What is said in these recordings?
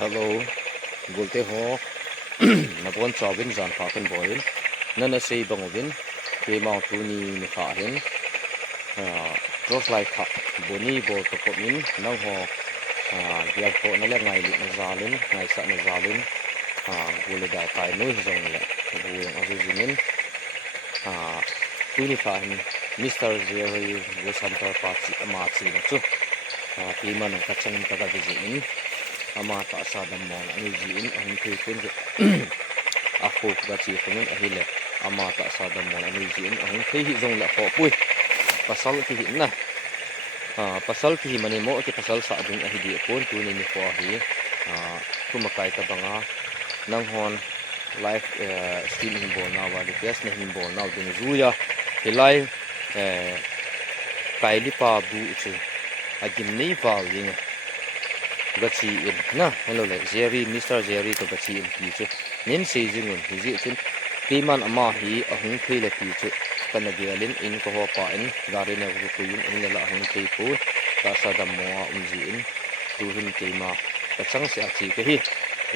Hello, bolte ho. Nabon chawin zan kha kan boin. Nana sei bangwin ke mau tu ni kha hen. Cross like kha boni bo to ko min nang ho ya ko na le ngai li na zalin ngai sa na zalin bole da tai noi zong le bu azu zinin tu ni kha hen Mr. Jerry Center Party ama chi na chu pima nang ka chang ta ga vizin ama ta sa dam mon ani ji in an thu kun a ko ga chi kun a hile ama ta sa dam mon ani ji in an thei hi zong la kho pui pasal ki hi na pasal ki mani mo ki pasal sa ding a hi di kon tu ni ko hi kuma kai ta banga nang hon life stream hin bol na wa di na hin bol na din zuya hilai kai li pa bu chu agim nei val yin gachi in na hello le Jerry Mr. Jerry to gachi in pi chu nin sei jingun hi ji chun timan ama hi ahung thei le pi chu kana gelin in ko ho pa in gari na ku yin in la ahung thei pu ta sa dam mo ji in tu hin tema ka chang se chi ke hi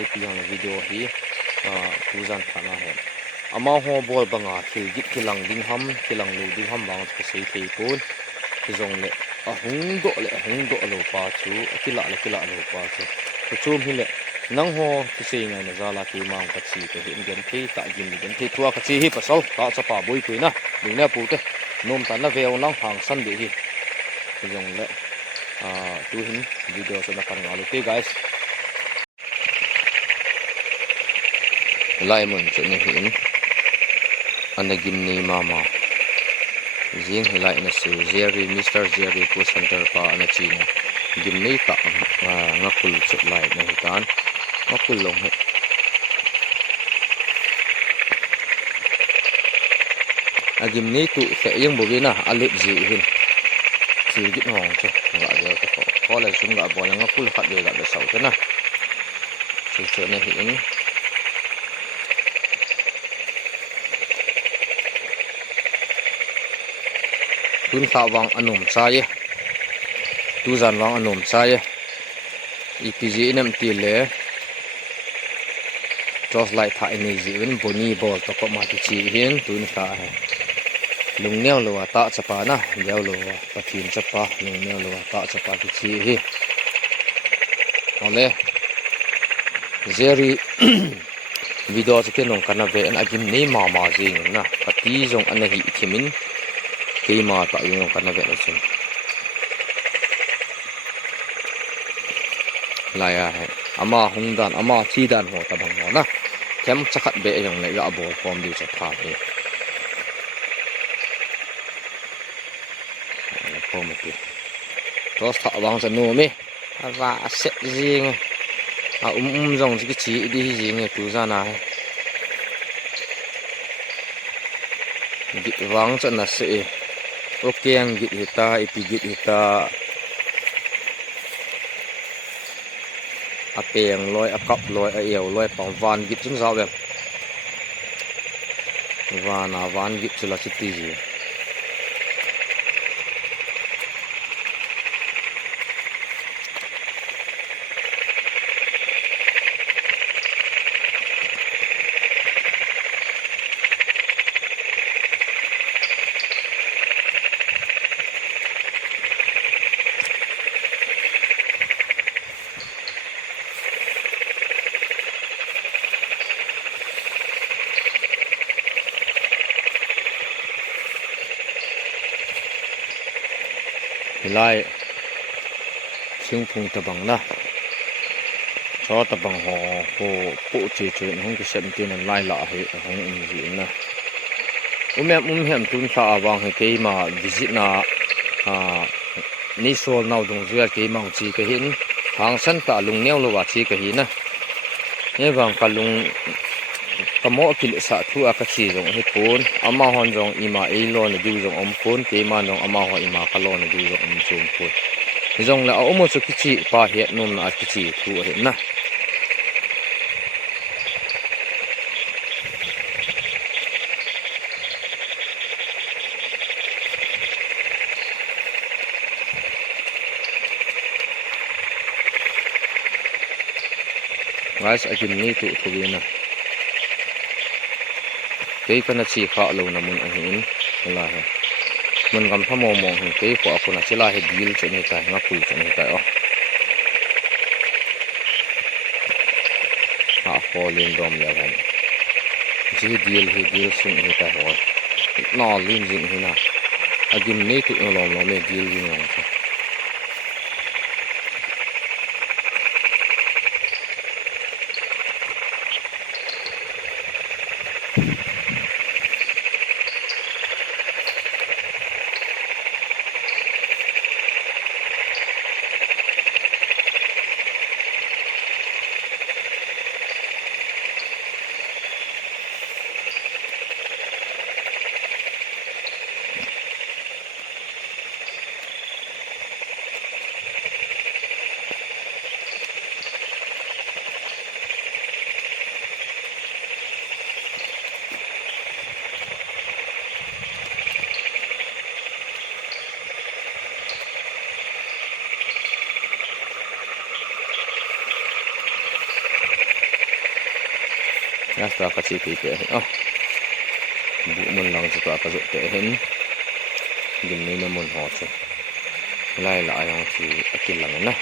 e pi hang video hi tu zan thana he ama ho bol banga thil git kilang ding ham kilang lu ding ham bang ka sei thei pu zong le ahung do lo pa chu akila lo pa chu chum hi le nang ho ti sei ngai na zala ki ma ka chi ko hin gen thei ta gin gen thei thua ka chi hi pasal ta cha pa boi tuina ding na pu te nom tan na veo nang hang san de hi jong le tu hin video so na kan ngalu te guys lai mun chu ni hin anagim ni mama jing hilai na su Jerry Mr. Jerry ko center pa ana china gimnei ta ngakul chut lai na hitan ngakul long he agimnei tu fe yang bobina alut ji hin chi git hong che ga de ko la sum ga bol ngakul khat de ga da sau ta na chu na hi in tun kha wang anom cha ye tu zan wang anom cha ye ipg nam ti le cross light tha ni ji win boni bol to ko ma ti chi hin tun kha he lung neo lo ta chapa na deu lo pathin chapa lung neo lo ta chapa ti chi hi ole Jerry video che ke nong kana ve an agim nei ma ma jing na pati jong an hi thimin keima ta yung kana ve la sun laya hai ama hungdan ama chidan ho ta bang ho na kem chakhat be yong le ga bol form di cha tha e form ti tos tha bang sa nu mi wa se jing jong chi chi di jing tu za na di wang cha na se okay ang git hita ipigit hita apeng loi akap loi aew loi pang van git chung zaw em van git chula chiti ji lai chung phung ta bang na cho ta bang ho ko pu chi chu hong ki sem tin lai la he hong in ji na hem tun kha awang he ke ma visit na ni sol nau dong zua ke mang chi ka hin hang san ta lung neu lo wa chi ka hi na ne bang ka lung kamo kil sa thu aka chi jong he pon ama hon jong ima e lo na du jong om pon ke ma jong ama ho ima ka lo na du jong om chum pon jong la omo chu ki chi pa he nom na ki chi thu he na guys agim ni tu thugina ke kana chi kha lo na mun ahin la ha mun gam thamo mong hin ke ko akuna chila he deal cheni ta nga pul cheni ta o ha folin dom ya han ji deal sung he ta ho na lin jin hina agim ni tu lo me deal jin ngam cha Nasta kasi pipi oh bu mun lang sa ka zo te hen gimni na mun ho che lai la ayang si akil lang na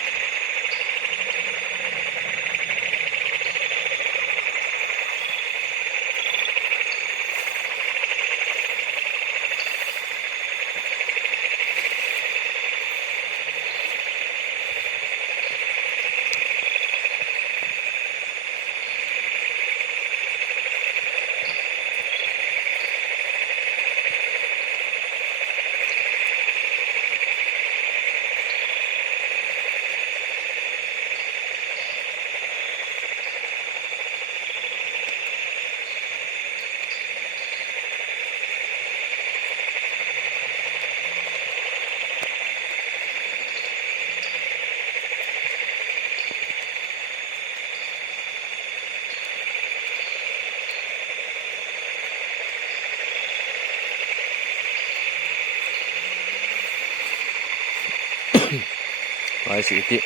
ai si ti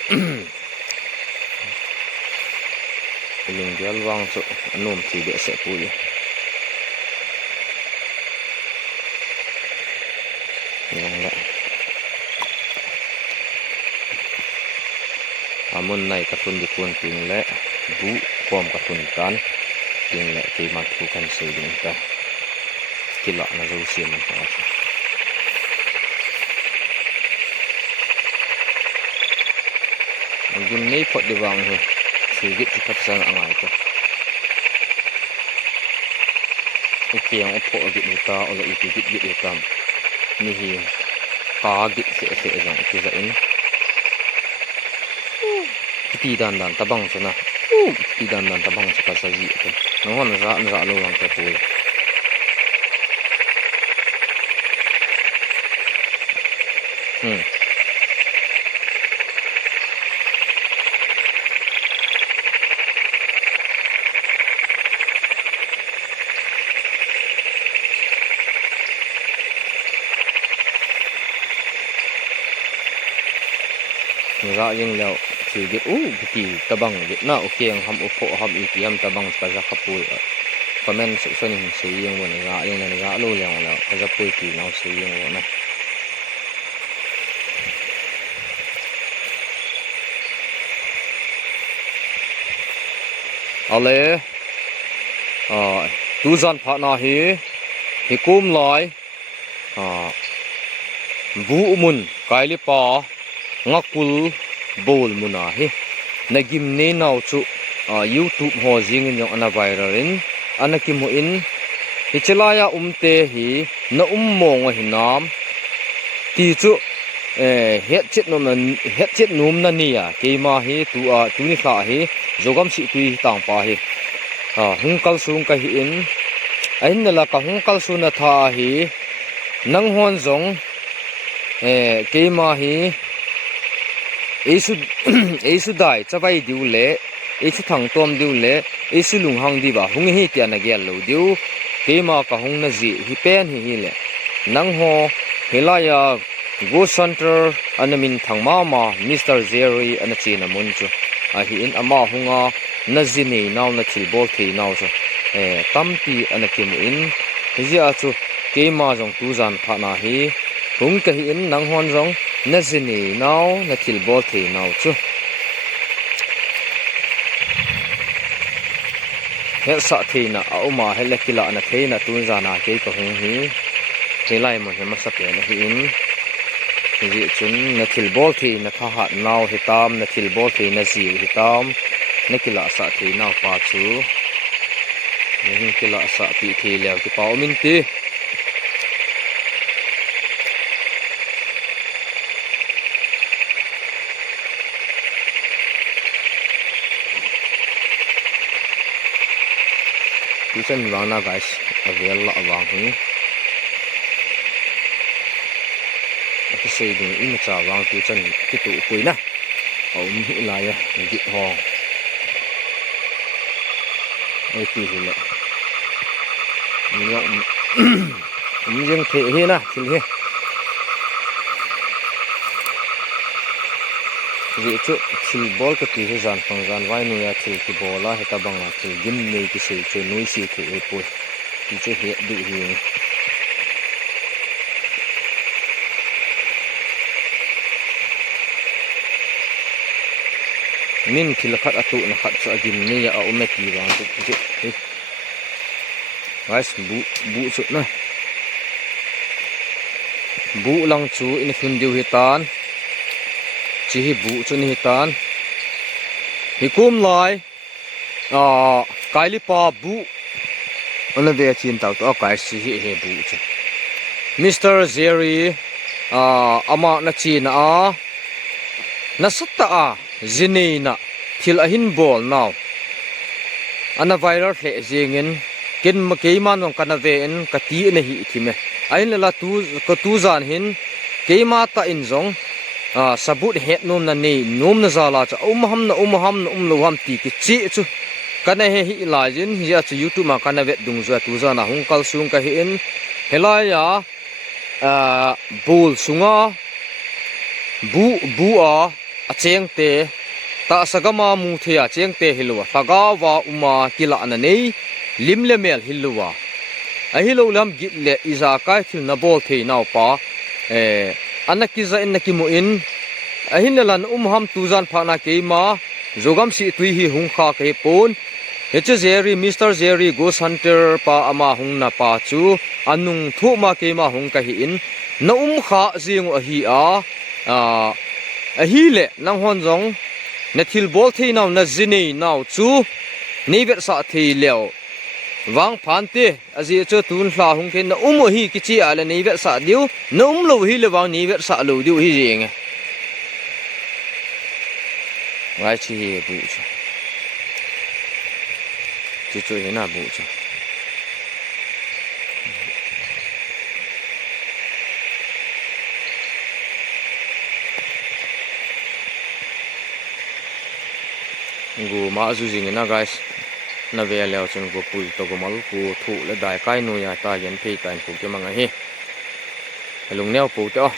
ling dial wang so anom ti de se pu ye yang la amun nai ka tun di kun ting le bu pom ka tun kan ting le ti ma thu kan se ding ta kila na zo si man ta gim nei phot de wang he sigit ki phat sang angai ko okay ang opho git ni ta ola iki git tam ni hi ka git se jang ki za in ti dan tabang chana ti dan tabang cha sa ji ko no hon ra lo wang ta pu ra yang leo sigit ti tabang git na okay ang ham opho ham ipm tabang ka za khapu comment section hin se yang won ra yang na ra lo leo la ka za pui ti naw se yang won na ale tu zan pha na hi kum lai bu mun kaili pa ngakul bol muna hi nagim ne naw chu YouTube ho jing in yong ana viral in anakim ho in hichelaya umte hi na ummong hi nam ti chu het chit num na ni ya ke ma hi tu ni kha hi jogam si tui tang pa hi hungkal sung ka hi in ain la ka hungkal su na tha hi nang hon jong ke ma hi Esu dai chawai diu le esu thang tom diu le esu lung hang di ba hung hi tia na gel lo diu ke ma ka hung na ji hi pen hi le nang ho helaya go center anamin thangma ma Mr. Jerry anachi na mun chu hi in ama hunga na zini naw na thil bol thei naw so tampi anakim in hizia chu keima jong tu zan phana hi hung ka hi in nang hon jong na zini naw na thil bol thei naw chu he sa theina auma helekila na theina tu zana ke ka hung hi helai mo hema sa pe na hi in ji chun na thil bol thei na tha hat naw hitam na thil bol thei na ziu hitam na kila sa thei naw pa chu ni kila sa pi thei lew ki pau min ti Tusan wana guys avel la awang hi ati sei ding in cha wang tusan ki tu pui na au mi la ya gi hong ai ti hi la ni ya ni jeng the hi na thil hi ji chu thil bol ka ti hi zan phang zan wai nu ya thil ki bola heta banga thil gim nei ki sei chu nui si the e pui ti chu he du hi min thil khat atu na khat chu agim nei ya au me ti wang chu hi guys bu chu na bu lang chu in khun diu hi tan chi hi bu chu ni tan hi kum lai kaili pa bu ona ve chin tau to kai si hi he bu chu Mr. Jerry ama na chin na satta zineina thil a hin bol naw ana viral hle jengin ken ma keiman ong kana ve en ka ti na hi thime ain la tu ko tu zan hin keima ta in zong sabut het nom na nei nom na zala cha umham na umloham ti ki chi chu kana he hi lajin hi ya chu youtube ma kana vet dung zwa tu zana hungkal sung ka hi in helaya bul sunga bu acheng te ta sagama mu thea cheng te hilwa tagawa uma kila na nei limle mel hilwa a hilo lam git le iza kai thil na bol thei naw pa anakiza inakimu in ahinlan umham tuzan phana keima zogam si tui hi hungkha ke pon heche Jerry Mr. Jerry Ghost Hunter pa ama hungna pa chu anung thuma keima hungka hi in na kha jing a hi a hi le nang hon jong na thil bol thei naw na zinei naw chu nevet sa thei lew wang phante aji chu tun hla hung khen na hi kichi ala nevet sa diu na lo hi le wang nevet sa lo diu hi jing ngai chi hi bu chu chu hi na bu chu gu ma zu jing na guys na ve leo chun go pui to go mal ku thu le dai kai nu ya ta yen phei tan ku ke manga hi lung neo pu to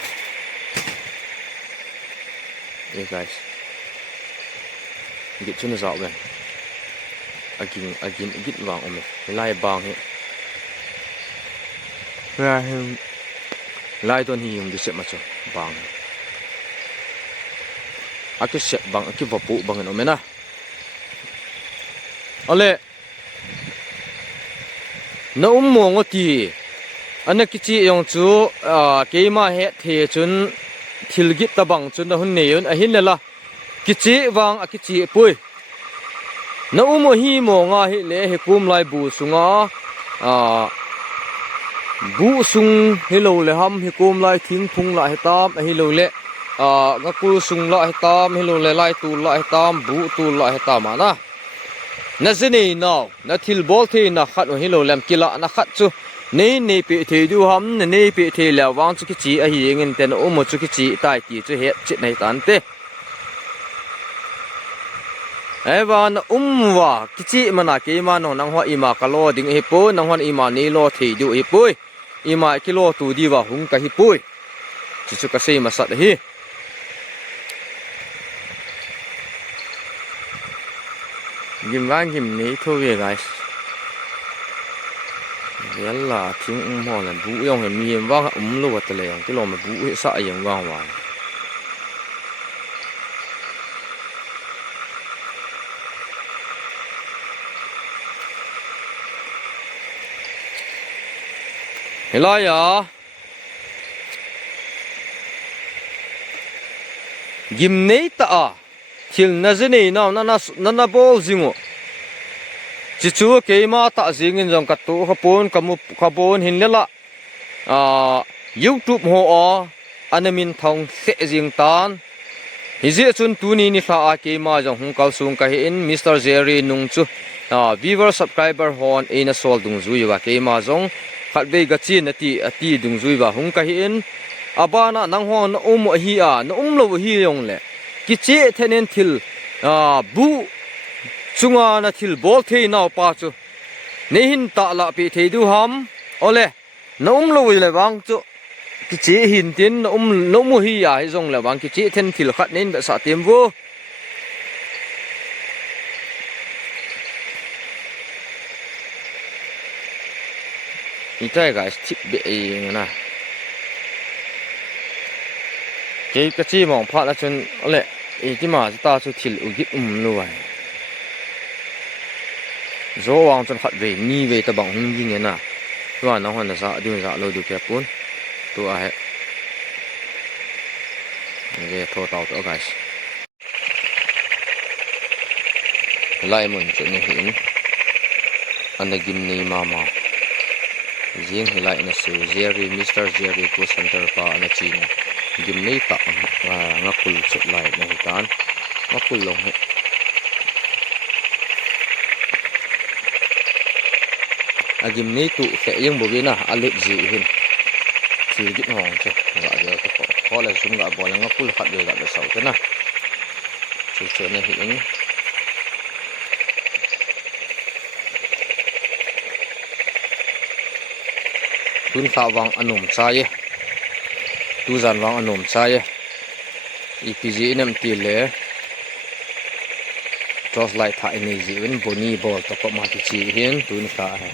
hey guys git chun za wen agin git wang ome lai bang hi ra him lai don hi yum di se ma chu bang aki se bang aki vapu bang no mena ale na mongo ti anakichi yong chu keima he the chun thilgit ta bang chun hun neun a hin la kichi wang akichi pui na hi mo nga hi le he kum lai bu sunga bu sung hello le ham hi kum lai thing phung la hetam hi lo le ngakul sung la hetam hello le lai tu la hetam bu tu la hetam na na zini naw na thil bol the na khat hi lo lem kila na khat chu nei pe the du ham nei pe the la wang chu ki chi a hi ngin ten chu ki chi tai ti chu he chi nei tan te ewan wa kichi mana ke ma no nang ho ima kalo ding he po nang hon ima ni lo the du he pui ima kilo tu di wa hung ka hi pui chu chu ka sei ma sat hi Gim van gim ni thôi về guys. Yalla tiếng ho là bú yong he mi wa lo wa tale yong ti lo ma bú he sa yong wa wa. Hello ya. Gim nei ta a. Thil na zene na bol zingo. Chỉ chú cái mà tạ gì nghìn dòng cắt tụ khắp bốn hình lẽ YouTube họ anh mình thông sẽ riêng tan hình dễ chun tu ni ni pha cái mà dòng hung cao sung cái in Mr. Jerry nung chu viewer subscriber hon in sol dung zui và cái mà dòng khát về cái chi nè ti dung zui và hung cái in abana nang hon hi nó lâu hi yong lệ cái chế thế nên thil bu chunga na thil bol thei naw pa chu ne hin ta la pi thei du ham ole no lo le wang chu ki che hin tin no mu hi ya zong le wang ki che then thil khat nen ba sa tem wo itai guys tip be na ke ka chi mong pha la chun ole e ki ma ta chu thil u gip lo wa zo wang chon khat ve ni ve ta bang hung yin na wa na hon sa du za lo du ke pun tu a he ve tho tao to guys lai mun chu ni hin an gim ni mama jing hilai na su Jerry Mr. Jerry ko center pa na china gim ni ta ngakul chu lai na hitan ngakul long he agim nei tu fe yang bobina alip ji hin chi git hong che ga de ko ko la sum ga bol nga pul khat de ga de sau te na chu chu ne hin tun kha wang anum cha ye tu zan wang anum cha ye ipg nem ti le tos lai tha ni ji wen boni bol to ko ma ti chi hin tun kha he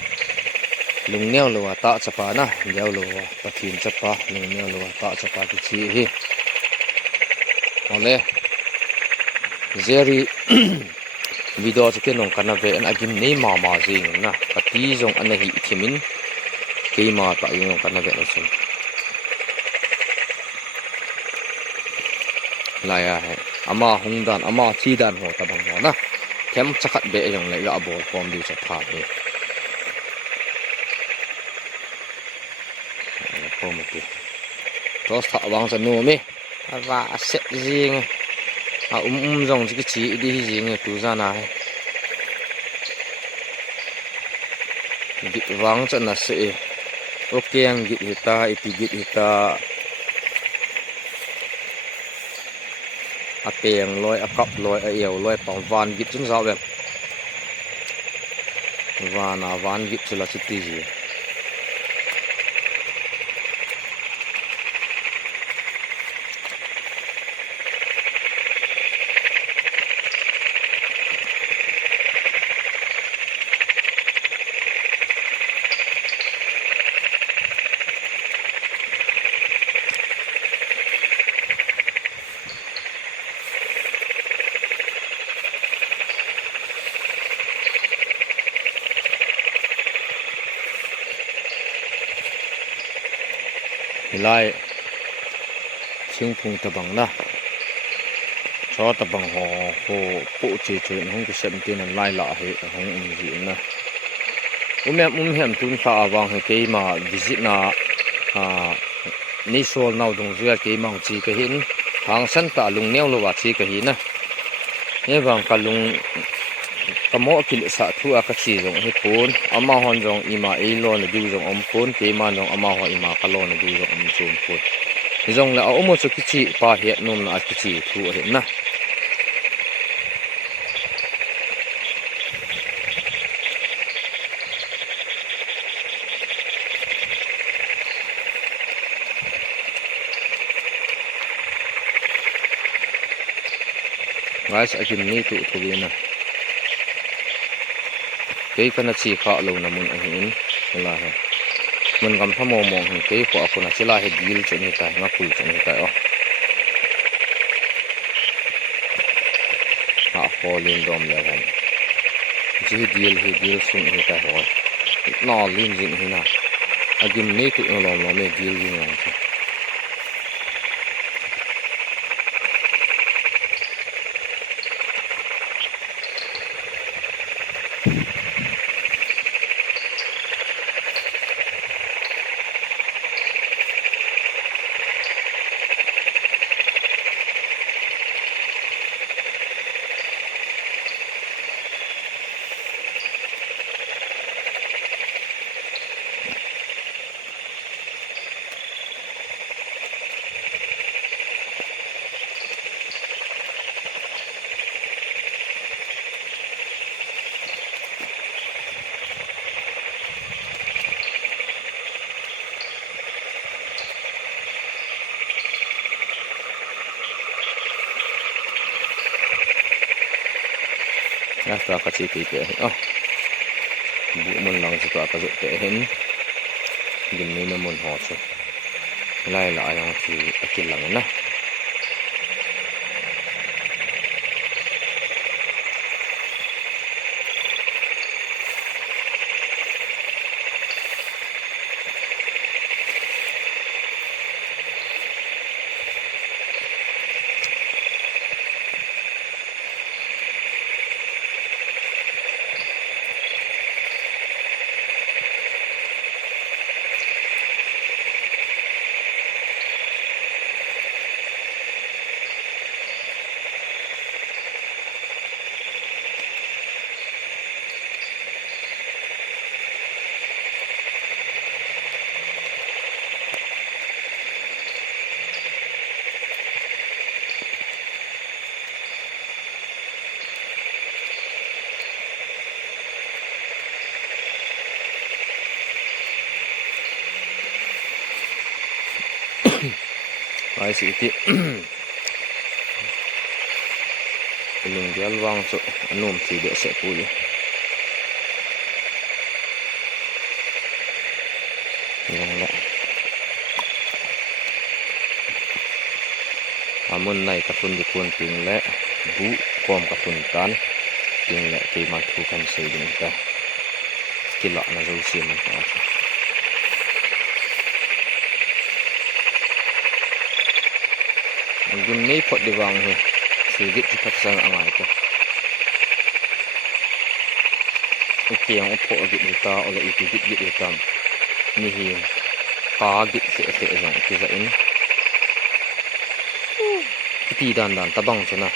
lung neo lo ta chapa na neo lo pathin chapa lung neo lo ta chapa ti chi hi ole Jerry video chu ke nong kana ve an agim nei ma jing na pati jong an hi thimin ke ma ta yong kana ve la chun la ya he ama hungdan ama chi dan ho ta bang ho na kem chakhat be yong le ya bol form di cha tha he pomati tos tha wang sa no mi wa se jing jong chi chi di jing tu za na git wang cha na se okay ang git hita ipigit hita apeng loi akap loi aew loi pang van git chung za wem van git chula chiti ji lai chung phung ta bang na cho ta bang ho pu chi chu hong ki sem tin an lai la he hong ji na hem tun sa awang he ke ma visit na ni sol nau dong zua ke mang chi ka hin hang san ta lung neu lo wa chi ka hi na ye bang ka lung kamo kil sa thu a ka chi jong he pon ama hon jong ima e lo na du jong om pon ke ma jong ama ho ima ka lo na du jong om chum pon jong la omo chu ki chi pa he nom na ki chi thu he na guys agim ni tu na ke kana chi kha lo na mun a hin la he mun gam thamo mong hin ke ko akuna chila he deal chani ta nga pul chani ta o ha holin dom la han ji deal sung he ta ho na lin jin hina agim ne tu lo me deal jin lang ta ya ta ka chi ke bu mun lang chu ta ka zo te hen gin ni na mun ho chu lai la yang chi akil lang na ai si ti lung dial wang chu anum thi de se puli ngala amun nai ka thun di kun ting le bu kom ka thun tan ting le ti ma thu kan se din ta kila na zo si man ta gin nei phot di wang he sigit chi phat sang angai ko okay ang upho git ta ola ikit git tam ni hi ka git se jong ti za in ti dan tabang chuna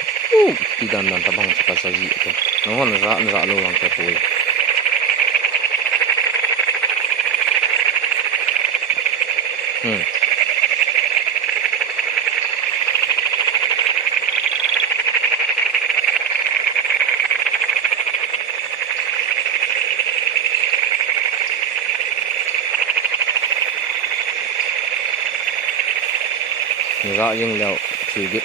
ti dan tabang cha sa ji to no hon ra lo lang ta pui ra yung leo sigit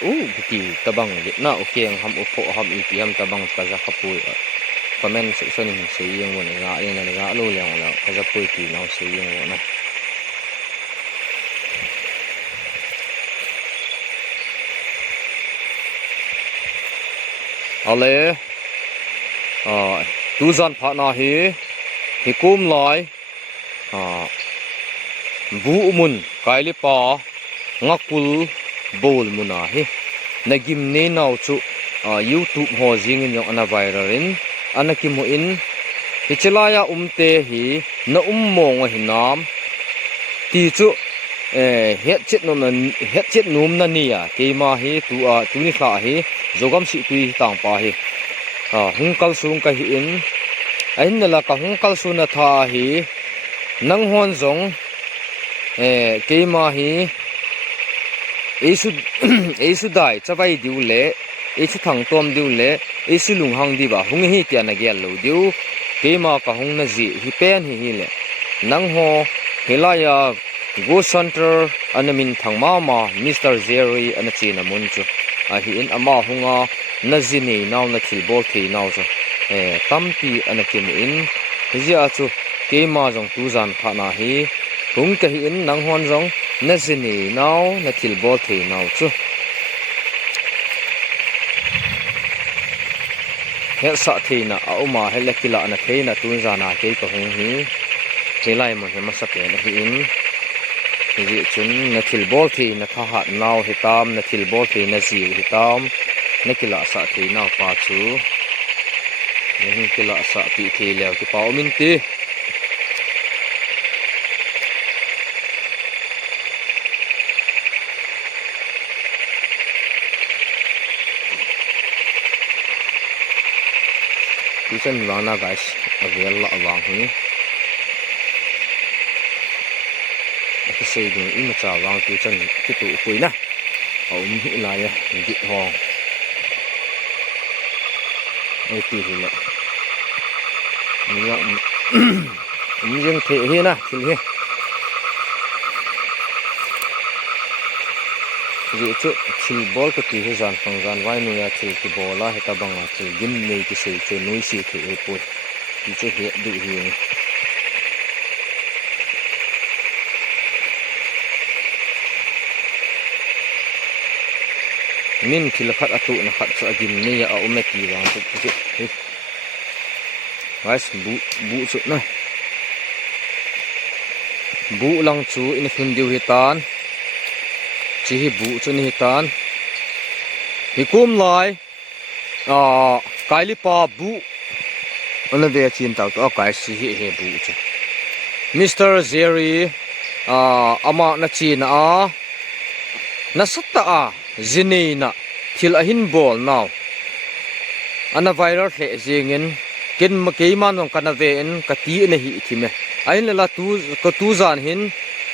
ti tabang git na okay ang ham upo ham ipm tabang ka za khapui comment section ni se yung won ra yung na lo leo la ka za pui ti na se yung na ale tu zan pha na hi kum lai bu mun kaili pa ngakpul bol muna he nagim ne naw chu YouTube ho jing in yong ana viral in anakim mo in hichelaya umte hi na ummong hinam ti chu het chet num na niya ke ma hi tu ni kha hi jogam si tui tang pa hi hungkal sung ka hi in ain la ka hungkal su na tha hi nang hon zong ke ma hi Esu dai chawai diu le esu thang tom diu le esu lung hang di ba hung hi kya na gel lo diu ke ma ka hung na ji hi pen hi le nang ho helaya go center anamin thang ma Mr. Jerry anachina mun chu a hi in ama hunga na jini naw na thil bol thi naw chu tampi anakim in hizia chu keima jong tu zan phana hi hung ka hi in nang hon jong na zini naw na thil bol thei naw chu he sa theina a uma helakila na theina tu zana ke ka hung hi helai mon he masa pe na hi in hiji chun na thil bol thei na tha hat naw hitam na thil bol thei na ziu hitam na kila sa thei naw pa chu ni kila sa pi thei lew ki pau min ti Tuition wang guys avel la wang hi cái xây dựng in mà chào wang tuition cái tụ quỷ na ông hi lại ya git hong ai ti hi la ni riêng thể hi na thì hi ji chu thil bol ka ti he zan phang zan wai nu ya thil ki bola he ta banga thil gim nei ki sei chu nui si the e po ti chu he du hi min thil khat atu na khat cha gim nei ya o me ti wang chu chu guys bu chu na bu lang chu in khun diu hi tan chỉ hi bu chu ni tan hi kum lai kai li pa bu ona ve chin tau to kai si hi he bu chu Mr. Jerry ama na chin na satta zini na thil a hin bol now ana viral hle jingin kin ma ke man ong kana ve en ka ti na hi thime ain la tu ko tu zan hin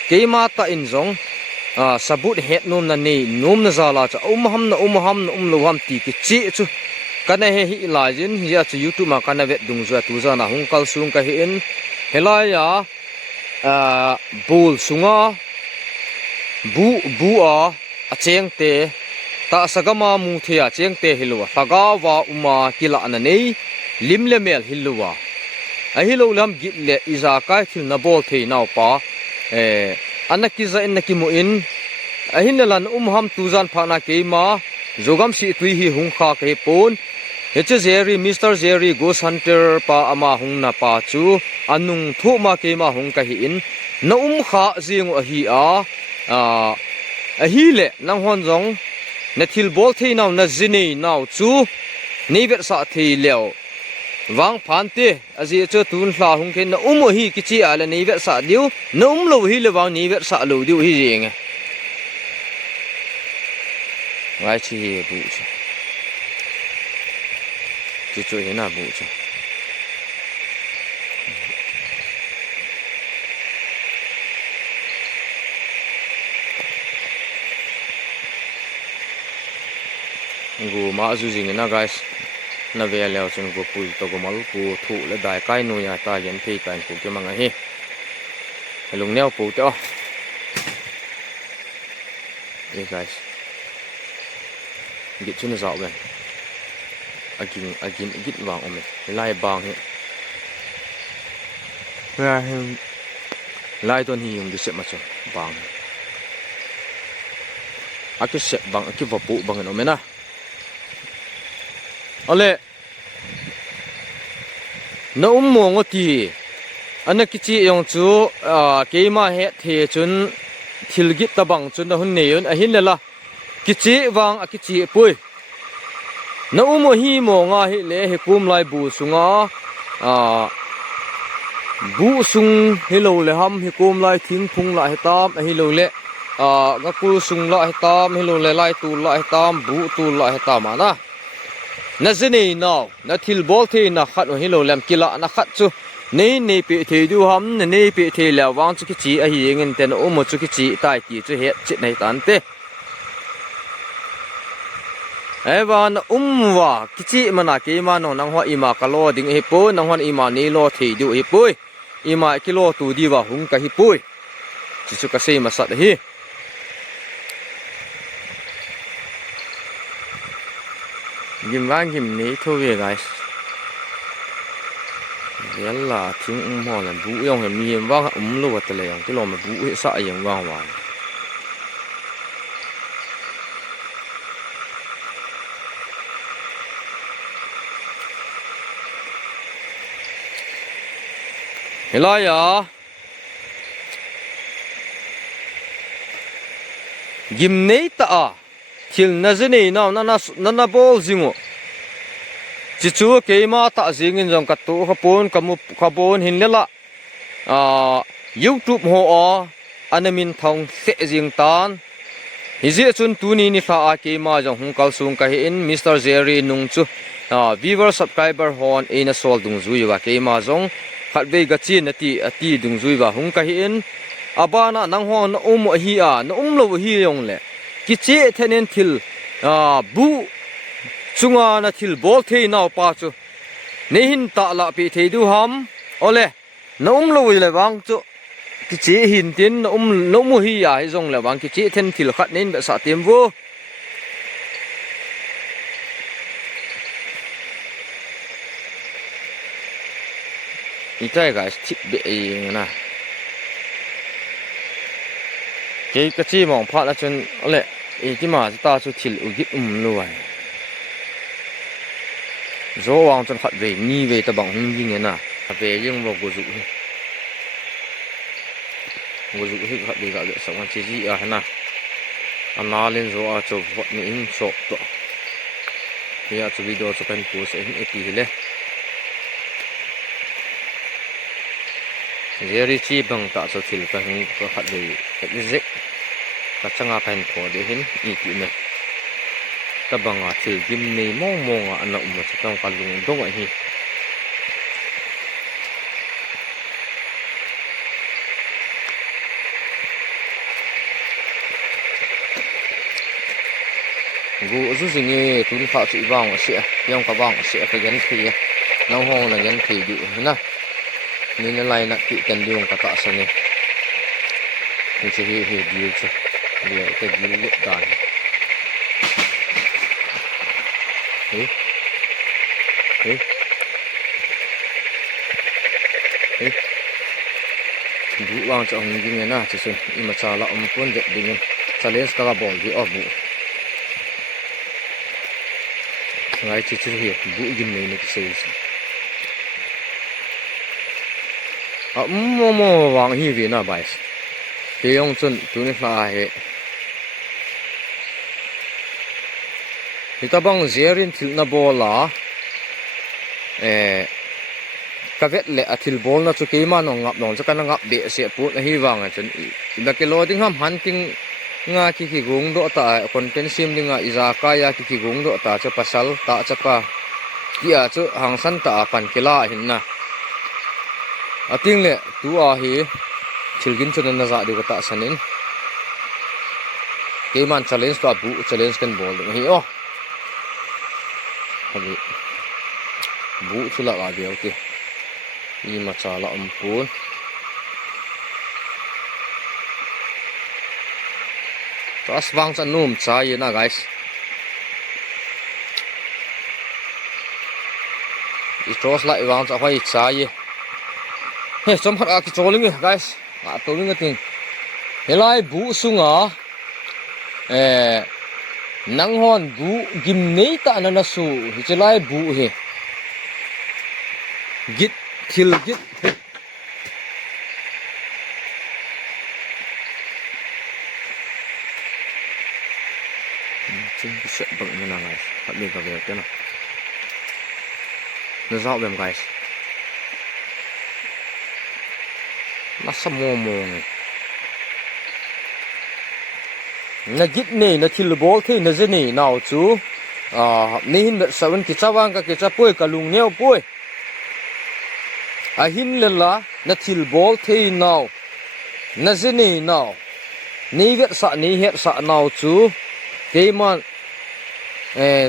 ke ma ta in zong sabut het nom na nei nom na zala cha umham na umloham ti ki chi chu kana he hi lajin hi chu YouTube ma kana vet dung za tu za na hungkal sung ka hi in helaya bul sunga bu a cheng te ta sagama mu thia cheng te hilwa taga wa uma kila na nei limle mel hilwa a hilo lam git le iza ka thil na bol thei naw pa anakiza inakimu in ahinlan umham tuzan phana keima zogam si tui hi hungkha ke pon heche Jerry Mr. Jerry Ghost Hunter pa ama hungna pa chu anung thuma keima hungka hi in na kha jing a hi a hi le nang hon jong na thil bol thei naw na zini naw chu nivet sa thei lew wang phante aji chu tun hla hung ken na hi kichi ala nivet sa diu na lo hi le wang nivet sa lo diu hi jing ngai chi bu chi chu hi na bu chu gu ma zu jing na guys na ve leo chun go pui to go mal ku thu le dai kai nu ya ta yen thei kan ku ke manga hi lung neo pu to hey guys git chun zao ben agin git wang ome lai bang he lai ton hi yung disep ma chu bang akisep bang akivapu bang no mena ole na mo ngoti anakichi yong chu keima he the chun thilgit tabang chun na hun neun a hin la kichi wang akichi pui na mo hi mo nga hi le he kum lai bu sunga bu sung hello le ham hi kum lai thing phung la he tam a hi lo le ga ku sung la he tam hello le lai tu la he tam bu tu la he tam na na zini naw na thil bol the na khat hi lo lam kila na khat chu nei pe the du ham nei pe the la wang chu ki chi a hi ngin ten mo chu ki chi tai ti chu he chi nei tan te ewan wa kichi mana ke ma no nang ho ima kalo ding hi po nang hon ima ni lo the du hi pui ima kilo tu di wa hung ka hi pui chi chu ka sei ma sat hi gim wang gim ni thu we guys yalla thing mo la bu yong mi wa lo wa tale yong ti lo ma bu sa yong wa wa helaya gim nei ta a thil na zeni na na bol zingo chi chu keima ta zingin jong ka tu khapon kamu khabon hin lela YouTube ho a anamin thong se jing tan hizi chun tuni ni kha a keima jong hung kal sung ka hin Mr Jerry nung chu viewer subscriber hon ina sol dung zui wa keima jong khatbe ga chi na ti ati dung zui wa hung ka hin abana nang hon hi a na lo hi yong le ki che thenen thil bu chunga na thil bol thei naw pa chu ne hin ta la pi thei du ham ole na lo le wang chu ki che hin tin na no mu hi ya jong le wang ki che then thil khat nen ba sa tem wo itai guys tip be na cái chi mong pha la chun ole e ti ma ta chu thil u git lo ai zo wang chun khat ve ni ve ta bang hung jing na ve yeng lo go zu hi khat ve ga sa wan chi ji a na ana len zo a chu hot ni in so to ya chu video chu kan post in e pi le Jerry chi bang ta chu thil ka hung ka khat ve exact ka changa kan ko de hin i ti me ta banga thil gim nei mong ana ma chang ka lung dong a hi gu zu zinge tun kha chi wang se yong ka wang se ka yan thi na hong na yan thi du na ni na lai na ti kan diong ka ta sa ni ni chi hi di chu dia ke di le dan bu wang cha hong ding na chi sun I ma cha la pon de ding challenge ka bol di bu ngai chi chi hi bu gin nei ni se mo wang hi vi na bai te yong chun tu ni fa he ita bang zerin thil na bola ka vet le athil bol na chu ke ma no ngap nong cha kan ngap be se pu na hi wang a chun da ke lo ding ham hunting nga ki gung do ta content sim dinga iza ka ya ki gung do ta cha pasal ta cha ka kia chu hang san ta pan kila hin na ating le tu a hi thilgin chun na za du ka ta sanin ke man challenge to bu challenge kan bol hi Habi bu chula ga dia okay ni ma chala ampun tas wang sa num cha ye na guys I cross lại wang sa hoi cha ye he som phat a ki choling guys a to ling ting helai bu sunga nang hon bu gim nei ta na su hi chelai bu he git thil git chung se bang na guys hat me ka ve ke na na zao bem guys na samo mo na git nei na thil bol the na je nei naw chu nei hin bet sawan ki chawang ka ki cha poi ka lung neu poi a hin le la na thil bol the naw na je nei naw nei vet sa nei het sa naw chu ke man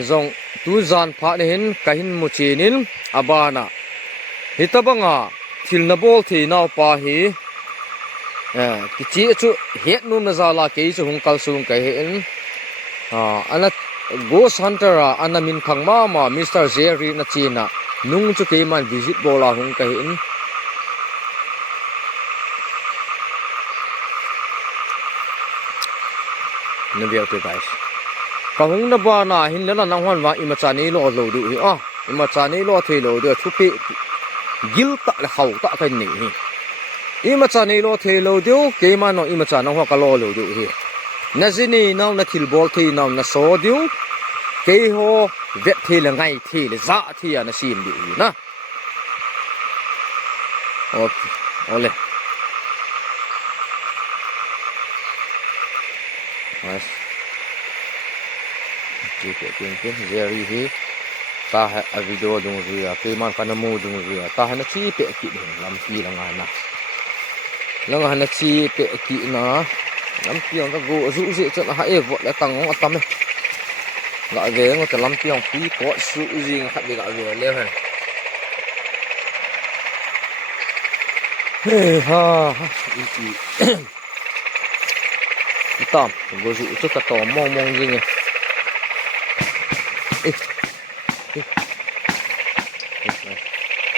zong tu zan pha ne hin ka hin mu chinin abana hitabanga thil na bol the naw pa hi ki chi chu het num na zala ke chu hung kal sung kai hen ana ghost hunter ana min phangma ma Mr Jerry na china nung chu ke man visit bola hung ka hin na biao te guys ka hung na ba na hin la nang hon wa ima cha ni lo lo du hi ima cha ni lo the lo de thu pe gil ta la khau ta ka ni hi ima cha ni lo the lo du ke man no ima cha na ho ka lo lo du hi na zini naw na thil bol the naw na so du ke ho vet the la ngai the le za the ya na sim du hi na ole Mas jika tin very hi ta ha a video dung ria pe man kana mu dung ria ta ha na chi pe ki lam pi lang na chi pe ki na lam piang ka go zu je chan ha e vo la tang ngong atam la ve ngo ta lam piang pi ko su jing khat de ga ve le han he ha iki tam go zu chu ta to mong jing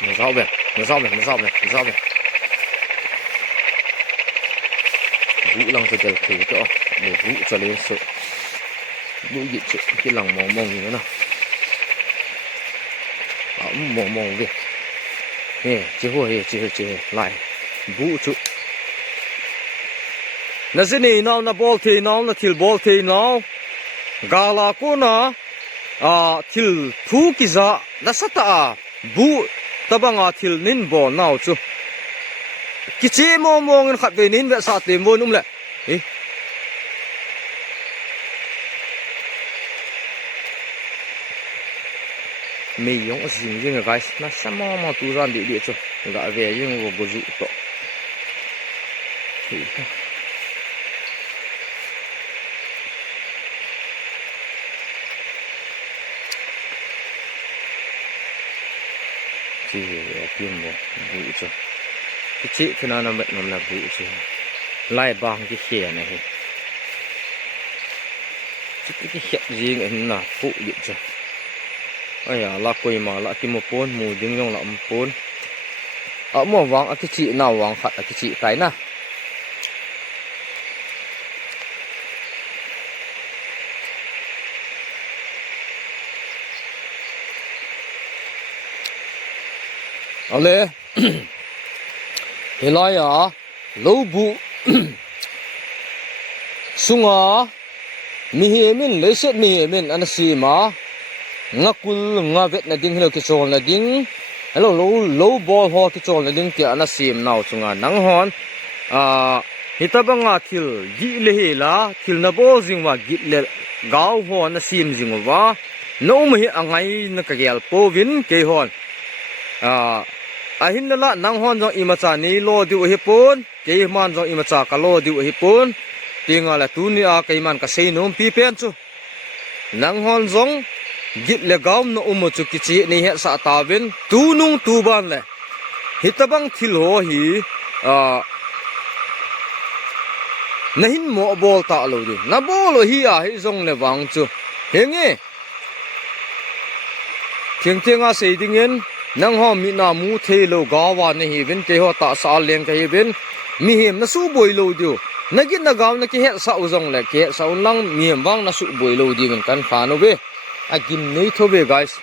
nó rau về vũ lăng phải chờ thử cho để vũ cho lên sự vũ dịch sự cái lòng mong như thế nào mong về nè chỉ lại vũ trụ nó sẽ này nó ball thì nó thill ball thì nó gala cô nó thill thu kiza na sata bu tabanga thil nin bo naw chu kichi mong in khat ve nin ve sa tem bon le mi yong jing guys na sama ma tu ran di chu ga ve yong go zu to chỉ tiền bộ vụ cho cái chị thì nó bệnh nó là vụ chứ lại bằng cái khẻ này cái khẻ gì người là phụ điện cho ai à là quỳ mà là cái một pôn mù đứng trong là một pôn ở một vắng cái chị nào vắng phạt cái chị cái nào ale helaya lobu sunga mihemin leset mihemin anasima ngakul nga vet na ding hello kichol na ding hello low ball ho kichol na ding ti anasim naw chunga nang hon hitabanga thil gi le hela thil na bo jingwa git le gaw ho na sim jingwa no mi angai na kagel povin ke hon ahin la nang hon jong imacha ni lo diu hi pon ke man jong imacha ka lo diu hi pon tinga la tu ni a ke man ka sei nom pi pen chu nang hon jong git le gaum no umu chu ki chi ni he sa tawin tu nung tu ban le hitabang thil ho hi nahin mo bol ta lo di na bol hi a hi jong le wang chu henge thiang a sei dingen nang ho mi na mu the lo gawa ne hi vin ke ho ta sa leng ke hi vin mi hem na su boi lo diu na git na gaw na ki he sa uzong le ke sa lang mi hem wang na su boi lo di vin kan fa no be a gim nei tho be guys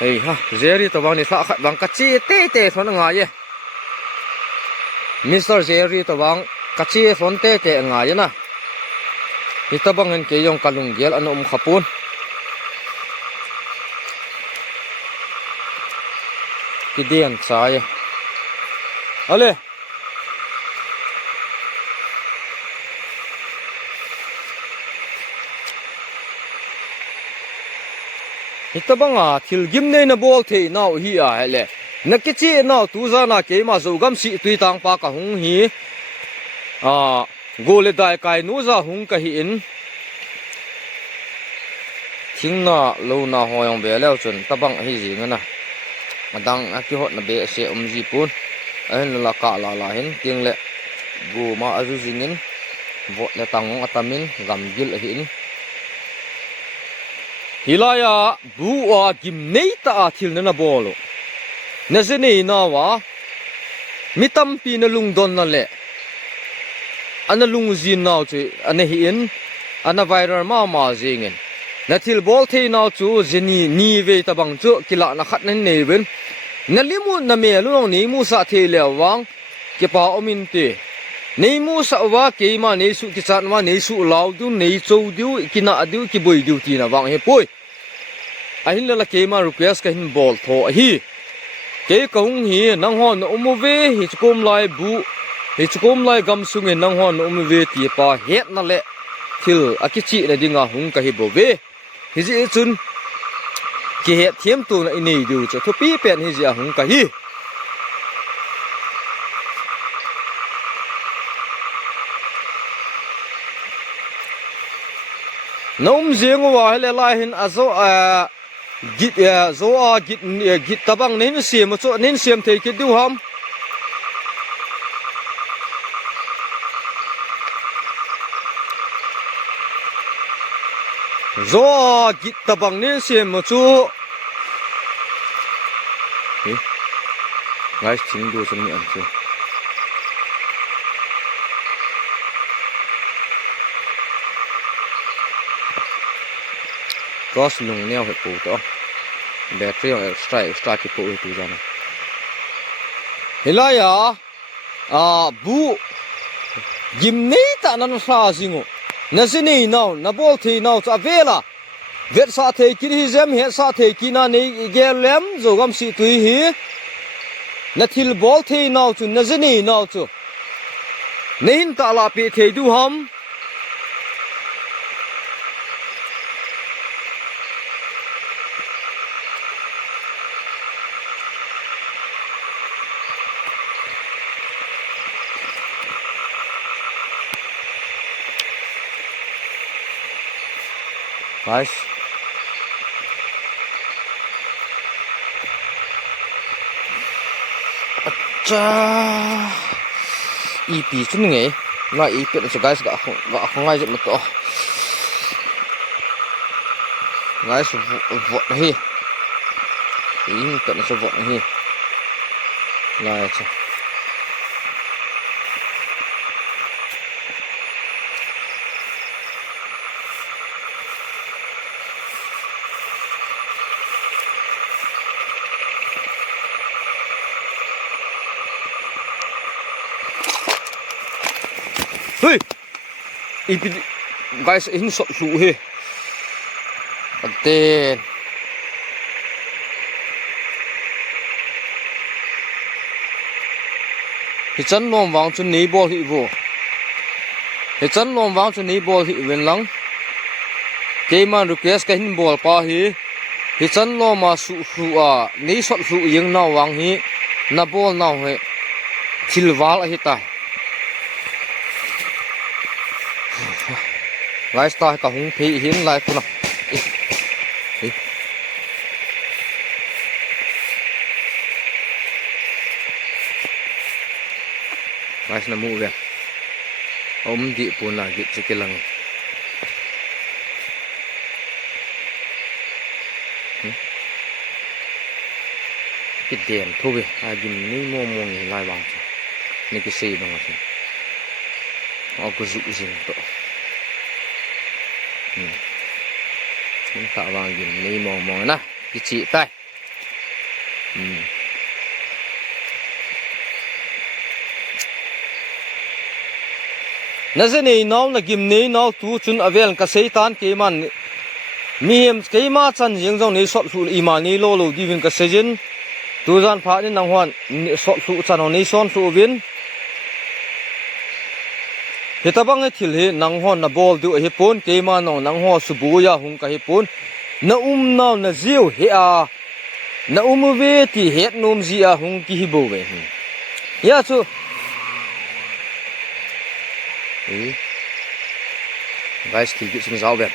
hey ha zeri to bang ni tha khat bang ka chi te thon nga ye Mr. Jerry to bang ka chi thon te nga ye na hitabang hen ke yong kalung gel anom khapun kidian saya ale hitabanga thil gim nei na bol the naw hi a hele nakichi naw tu za na ke ma zo gam si tui tang pa ka hung hi gole dai kai nu za hung ka hi in thing na lo na hoyong be leo chun tabang hi ji ngana madang aki hot na be se ji pun ahin la ka la hin ting le bu ma azu jingin vot le tang atamin gam gil hin hilaya buwa gim neita athil na bolo nazene na wa mitam pi na lungdon na le ana lungzin naw chu ana hin ana viral ma jingen nathil bol the naw chu jeni ni ve tabang chu kila na khat nan nei ben nalimu na me lu ni mu sa the le wang ke pa omin te nei mu sa wa ke ma nei su ki chan ma nei su law du nei chou du kina adu ki boi du ti na wang he poi ahin la ke ma request ka hin bol tho hi ke kong hi nang hon umuve hi chukom lai bu hi chukom lai gam sunge nang hon umuve ti pa het na le thil akichi na dinga hung ka hi bo ve hi ji chun ki het thiam tu na nei du cha thu pi pen hi ji hung ka hi nom jeng wa hele lai hin azo git zo git tabang nen siam cho nen siam thei ki du ham zo git tabang nen siam cho ngai ching du sem ni an chu cross lung neo he pu to battery extra ki pu tu jana hilaya bu gimnei ta nan sa jingo nazini now na bol thi now cha vela vet sa the ki hi jam he sa the ki na nei gelem jogam si tui hi nathil bol thi now chu nazini now chu nein ta la pe the du ham guys acha ep chun nge na ep so guys ga khongai je mato guys vot hi in ta so vot hi la cha hey ipi guys in so su he aten hi chan lom wang chu nei bol hi bo hi chan lom wang chu nei bol hi wen lang ke man request ka hin bol pa hi chan lom ma su a nei so su yeng na wang hi na bol na he thilwal a hi ta guys ta ka hung phi hin lai kuna guys na mu ve di pun la git sekelang kit dem thu ve agin ni mo ni lai bang ni ki sei bang ase aku zu jing to ta vang gin ni mo na ki chi tai nazani naw na gim nei naw tu chun avel ka seitan ke man miem ke ma chan jing jong nei sot su i ma ni lo divin ka sejin tu jan pha ni nang hwan sot su chan nei son su win hitabang thil he nang hon na bol du he pon ke ma no nang ho su bu ya hung ka he pon na naw na ziu he a na ve ti het nom ji a hung ki hi bo ve ya chu guys thì cái rau về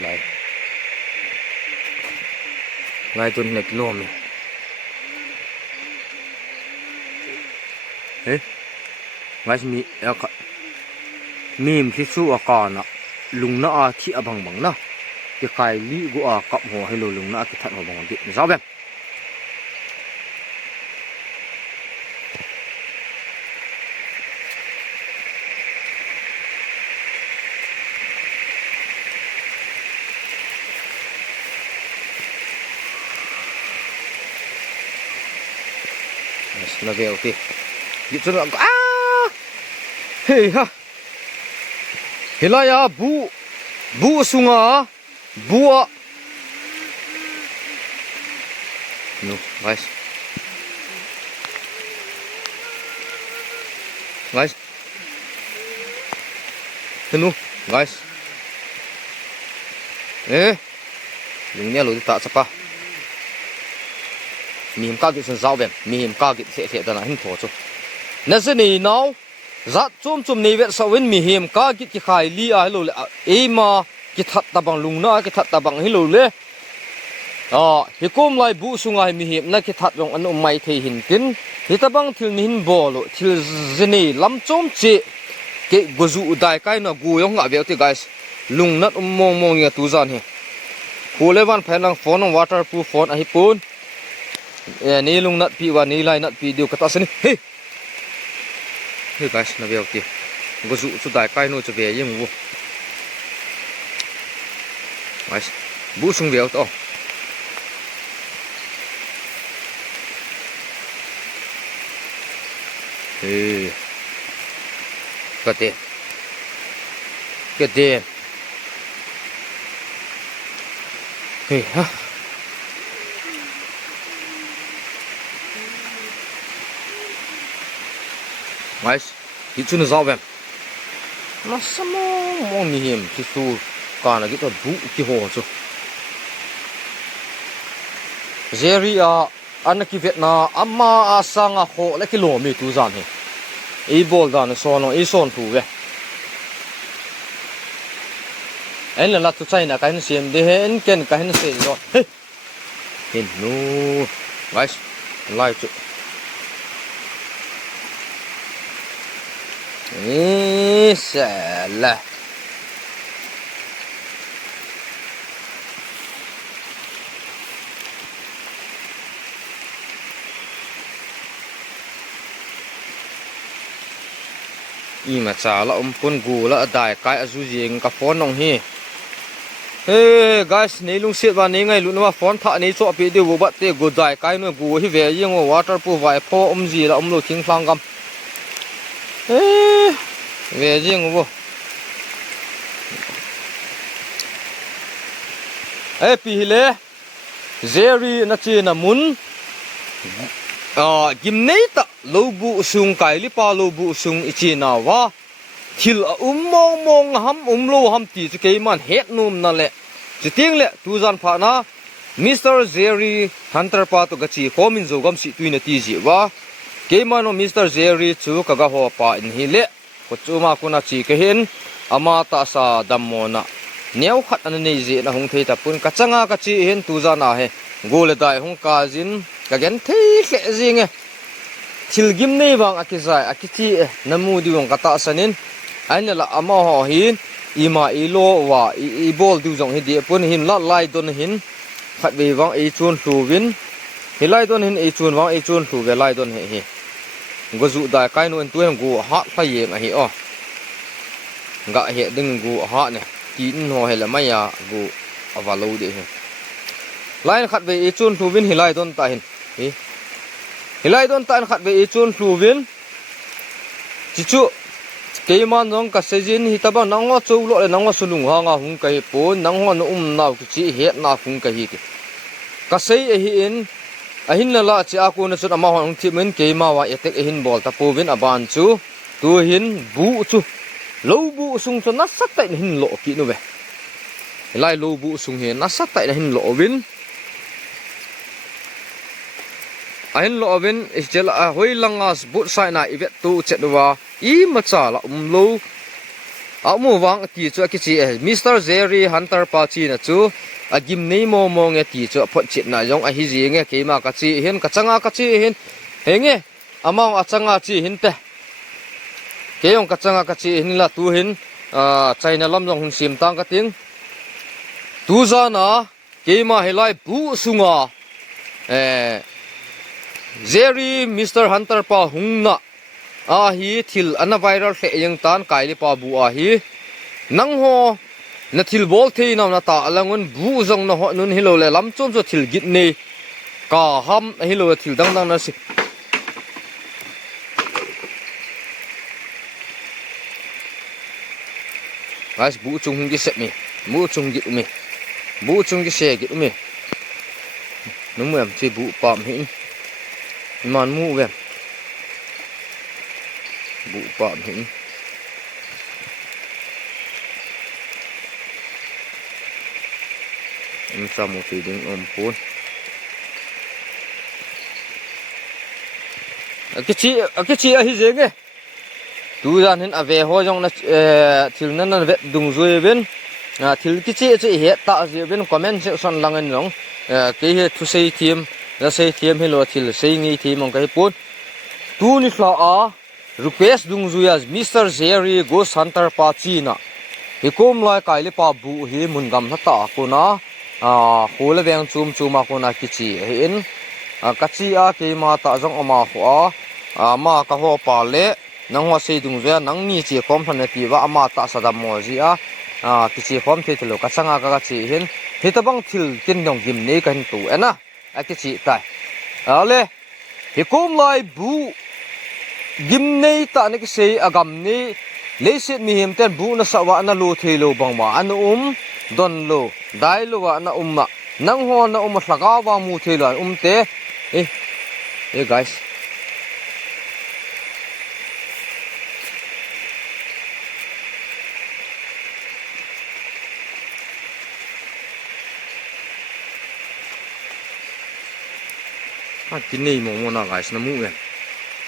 lai tun nek lom guys mi thi su akana lungna a thi abang bang na ke kai li gu a kap ho hello lungna ki that ho bang ki zawem na về ok đi cho nó hey ha helaya bu sunga bua no guys no guys lung nia lo ta sapa mi him ka gi san zau ben mi him ka gi se da na hin tho chu na se ni now za chum ni vet sawin mi him ka gi ki khai li a lo le e ma ki that ta bang lung na ki that ta bang hi lo le hi kom lai bu sungai mi him na ki that rong an mai thei hin tin hi ta bang thil ni hin bo lo thil zeni lam chom che ke gozu dai kai na gu yong nga ve ti guys lung nat mong ya tu zan he Kulevan phenang phone waterproof phone a hi pun ni lung nat pi wa ni lai nat pi diu kata sani hey guys na veo ti gozu chu dai kai no chu ve yeng wo guys bu sung veo to hey kate hey ha guys itu na zawem nasamo mo mi him ki su kana ki to bu ki ho chu zeria anaki vetna amma asanga ho le kilometer tu zan he e bol dan so no e son tu ve en la tu china ka hin sem de hen ken ka hin se ro hin no guys like chu salah ima cha la pun gu la dai kai azu jing ka phone nong hi hey guys nei lung sit wa nei ngai lu na phone tha nei cho pi de wo ba te gu dai kai no gu hi ve yeng waterproof vai pho ji la lo thing phang gam về riêng vô pi le zeri na chi na mun gim nei ta lo bu sung kai li pa lo bu sung ichi na wa thil mong ham lo ham ti chu ke man het num na le chi ting le tu jan pha na Mr. Zeri Hunter pa to gachi komin zo gam si tuina ti ji wa ke mano Mr. Zeri chu kaga ho pa in hi le ko chuma kuna chi ke hin ama ta sa damona neu khat an nei ji na hung thei ta pun ka changa ka chi hin tu za na he gole dai hung ka jin ka gen thei khle jing e thil gim nei wang akizai akichi namu diwang kata sanin aina la ama ho hin ima ilo wa I bol du jong hi di pun hin la lai don hin khat be wang e chun hlu win hi lai don hin e chun wang e chun hlu ve lai don he hi gozu dai kai no en tueng gu ha fa yeng a hi o ga he ding gu ha ne tin ho he la maya gu avalo de he line khat ve e chun hlu win hi lai don ta hin hi lai don ta khat ve e chun hlu win chi chu keiman nong ka sejin hi taba nangwa choulo le nangwa sulung ha nga hung kai pon nangwa no naw chi he na hung kai hi ka sei e hi in ahin la chi aku na chut ama hong thi men keima wa etek ehin bol ta povin aban chu tu hin bu chu lo bu sung chu na sat tai hin lo ki nu ve lai lo bu sung he na sat tai hin lo win ahin lo win is jel a hoi langas but sai na ivet tu chetwa I ma cha la lo mu wang ti chu ki chi Mr Jerry Hunter pa chi na chu agim nei mo mo nge ti chu phot chit na jong a hi ji nge ke ma ka chi hin ka changa ka chi hin henge amang achanga chi hin te ke yong ka changa ka chi hin la tu hin China lam jong hun sim tang ka ting tu za na ke ma helai bu sunga Jerry Mr Hunter pa hungna hi thil ana viral fe yang tan kaili pa bu hi nang ho na thil bol the na na ta alangun bu jong na ho nun hilo le lam chom cho thil git nei ka ham hilo thil dang dang na si guys bu chung gi se mi bu chung gi mi bu chung gi se gi mi nung mem chi bu pam hin man mu ve bu pam hin samu ti ding pun akichi a hi jenge tu jan hin ave ho jong na thil nan ve dung zui ben thil kichi chi he ta ji ben comment section langen jong ke he thu sei team la sei team hi lo thil sei ngi team ong kai pun tu ni hla a request dung zui as Mr Jerry Ghost Hunter pa chi na hi kom lai kai le pa bu hi mun gam na ta ko na khole veng chum ko na kichi hin kachi a ke ma ta jong ama ho ma ka ho pa le nang ho sei dung zui nang ni chi khom than ti wa ama ta sadam mo ji kichi khom the thilo ka changa ka chi hin hitabang thil kin dong gim nei kan tu ena akichi tai ale hi kom lai bu gim nei ta ne ki sei agam ni leiset mi hem ten bu na sawa na lo thelo bangma an don lo dai lo wa na umma nang ho na thlaka wa mu thelo te hey guys kinei mo na guys na mu en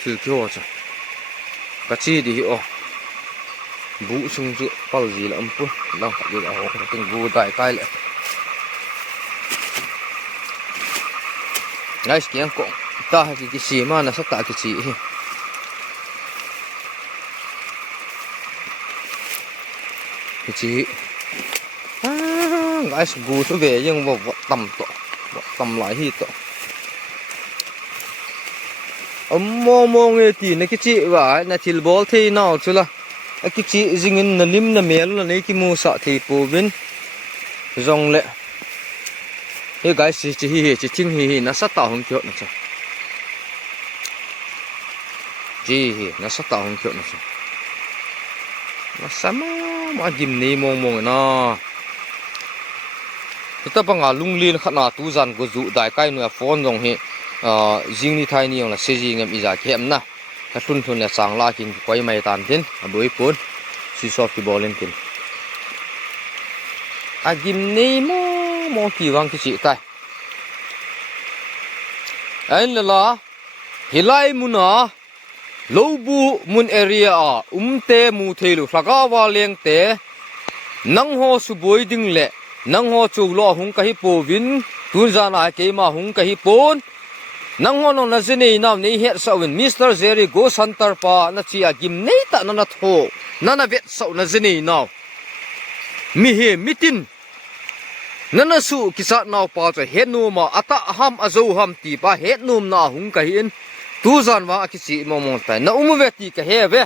thil kyo cha kachi di bu sung chu pal ji la ampu lang ka di ho ka ting bu dai kai le guys kian ko ta ha ki si ma na sa ta ki chi guys bu su ve yang bo tam lai hi to mo nge ti na ki chi wa na thil bol the na chula ki chi jingin na lim na mel na nei ki mu sa thi pu bin zong le hey guys chi hi ting hi na sa ta hong kyo na cha ji hi na sa ta hong kyo na cha na sama ma gim nei mong na ta pa nga lunglin khana tu jan go zu dai kai no phone jong hi jing ni thai ni ong la seji ngam iza kem na ka thun la chang la kin koi mai tan tin aboi pun si soft ki bolin tin agim nei mo ki wang ki chi tai ain la hilai muna lobu mun area umte mu thelu flaka wa leng te nang ho su boi ding le nang ho chu lo hung ka hi po win tun jana ke ma hung ka hi pon nang ho no na zini nam nei het sawin Mr Jerry Ghost Hunter pa na chia gim nei ta na tho na vet saw na zini naw mi he mitin nana su kisa naw pa cha het nu ma ata ham azo ham ti pa het num na hung ka hin tu zan wa ki chi mo ta na ve ti ka he ve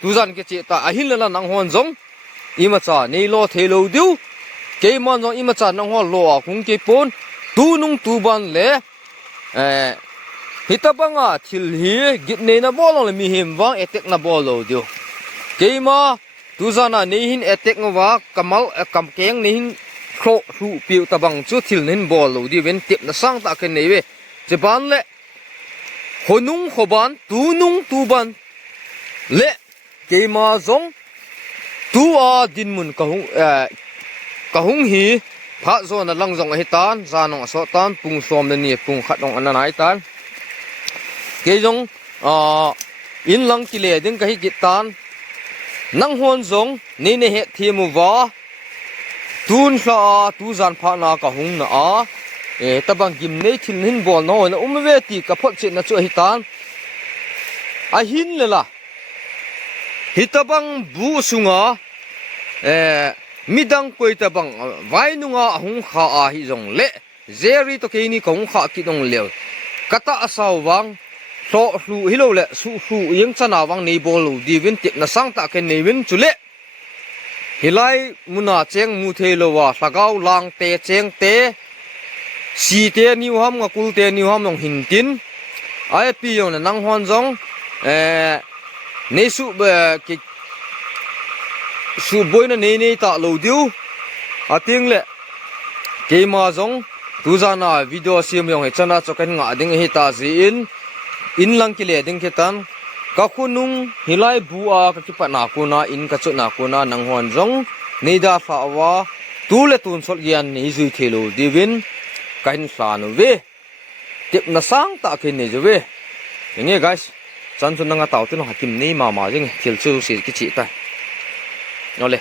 tu zan ke chi ta a hin la nang hon jong ima cha nei lo thelo diu ke mon jong ima cha nang ho lo hung ke pon tu nung tu ban le hitabanga thil hi git nei na bol le mi him wang etek na bol lo dio keima tuzana nei hin etek wa kamal kam keng nei hin kho hu piu tabang chu thil nin bol lo di wen tip na sang ta ken nei we japan le honung khoban tu nung tu ban le keima zong tu a din mun ka hung hi pha zo na lang jong hi tan zanong so tan pung som na ni pung khat ong ananai tan ke jong in lang ki le ding ka hi ki tan นังฮวนซงนี่เนเหเทียมูวาตูนสาตูจานพานากะหงนะตะบังกิมเนทิลหินบอลน้อยนะเวติกะพอจินะจุหิตานหินเลยล่ะฮิตะบังบูสุงามิดังกวยตะบังไว้นุงาหงขาหิจงเละเจรีตะเกนี่กงขากิดงเลวกะตะอาสาววังโซลูฮิโลเลสูยังชนะวังในบอลดีวินตินะสังตะเกนในวินจุเลฮิไลมุนาเจงมูเทโลวาสกาวลังเตเจงเตสีเตนิวฮัมกับกุลเตนิวฮัมลงหินตินไอปียงนังฮอนจงในสุบกิสุบอยนะในตาโลดิวอาทิงเลเกมาจงตูจานาวิดีโอเสียมยองให้ชนะจกันงาดิงให้ตาจีอินลังกิเลดิงคิตันก็คุณนุงฮิไลบัวก็คิดปนาคูนาอินก็จุนาคูนานังฮอนจงในดาฟ้าวาตูเลตุนสดเกียนในจุยเทโลดิวินกันสานุเวติบนาสังตะกินนี่จเวอย่างเงี้ย guys จันทุนนังตาวตุนหักิมนี่มาจริงเขียนชื่อสีกิจิตายเอาเลย